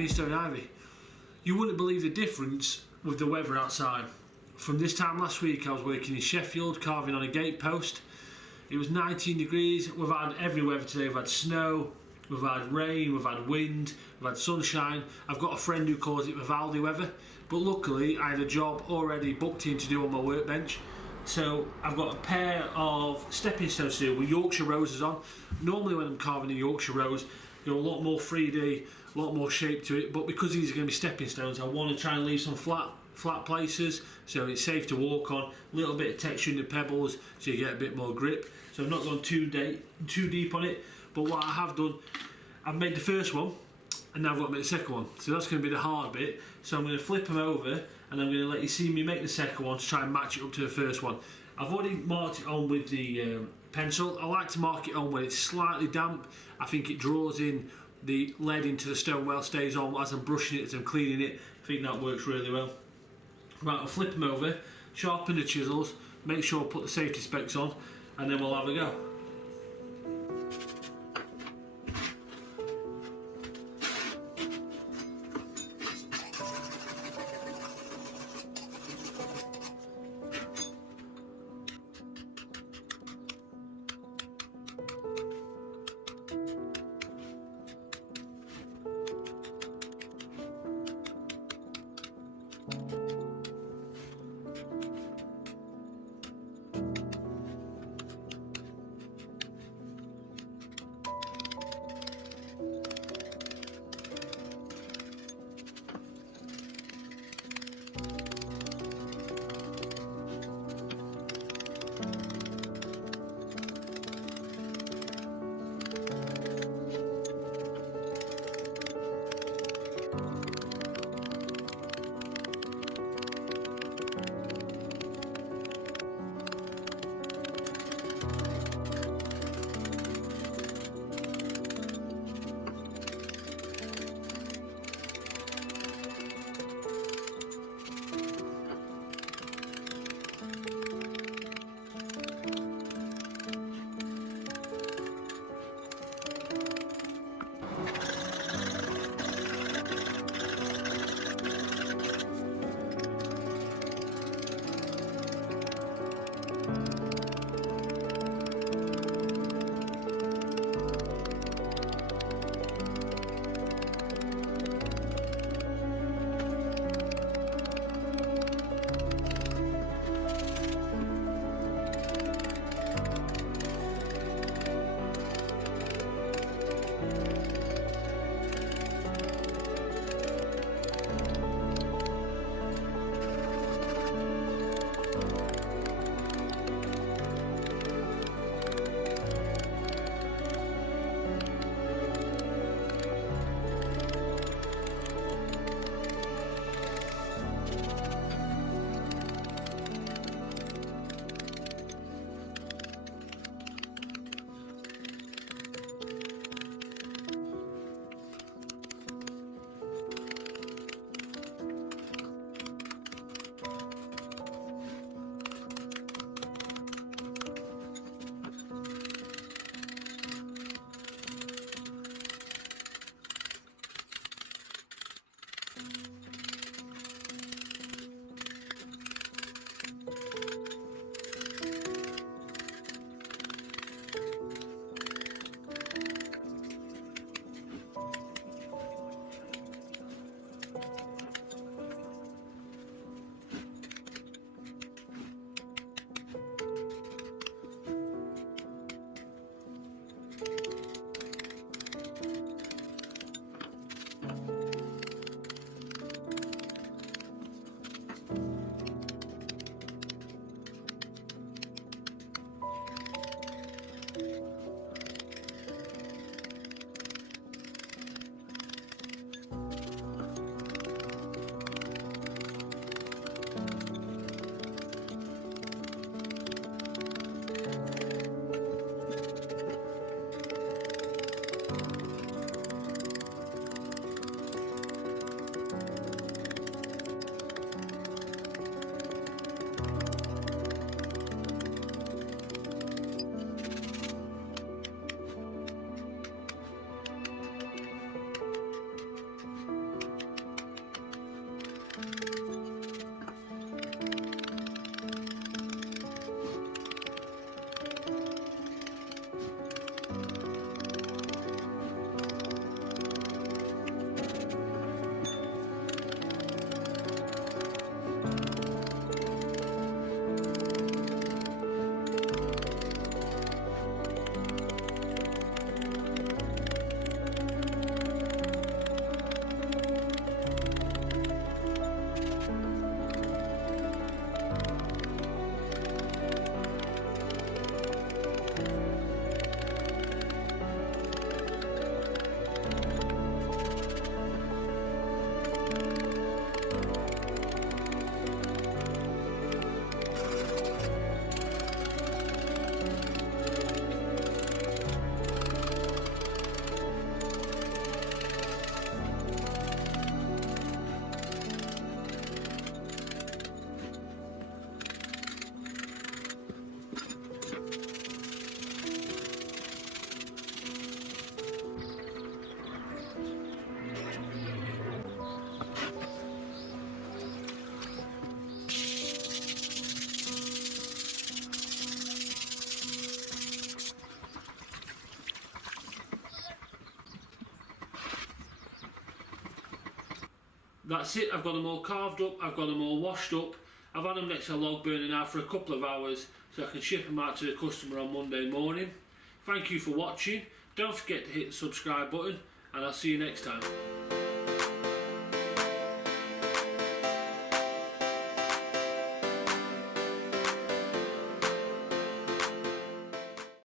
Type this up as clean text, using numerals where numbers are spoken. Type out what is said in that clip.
greenstone ivy. You wouldn't believe the difference with the weather outside. From this time last week I was working in Sheffield carving on a gate post. It was 19 degrees. We've had every weather today. We've had snow, we've had rain, we've had wind, we've had sunshine. I've got a friend who calls it Vivaldi weather, but luckily I had a job already booked in to do on my workbench. So I've got a pair of stepping stones to do with Yorkshire roses on. Normally when I'm carving a Yorkshire rose, you know, a lot more 3D, a lot more shape to it, but because these are going to be stepping stones, I want to try and leave some flat places so it's safe to walk on, a little bit of texture in the pebbles so you get a bit more grip. So I've not gone too deep on it, but what I have done, I've made the first one and now I've got to make the second one, so that's going to be the hard bit. So I'm going to flip them over and I'm going to let you see me make the second one to try and match it up to the first one. I've already marked it on with the pencil. I like to mark it on when it's slightly damp. I think it draws in the lead into the stone well, stays on as I'm brushing it, as I'm cleaning it. I think that works really well. Right, I'll flip them over, sharpen the chisels, make sure I put the safety specs on, and then we'll have a go. That's it, I've got them all carved up, I've got them all washed up. I've had them next to a log burner now for a couple of hours so I can ship them out to the customer on Monday morning. Thank you for watching. Don't forget to hit the subscribe button and I'll see you next time.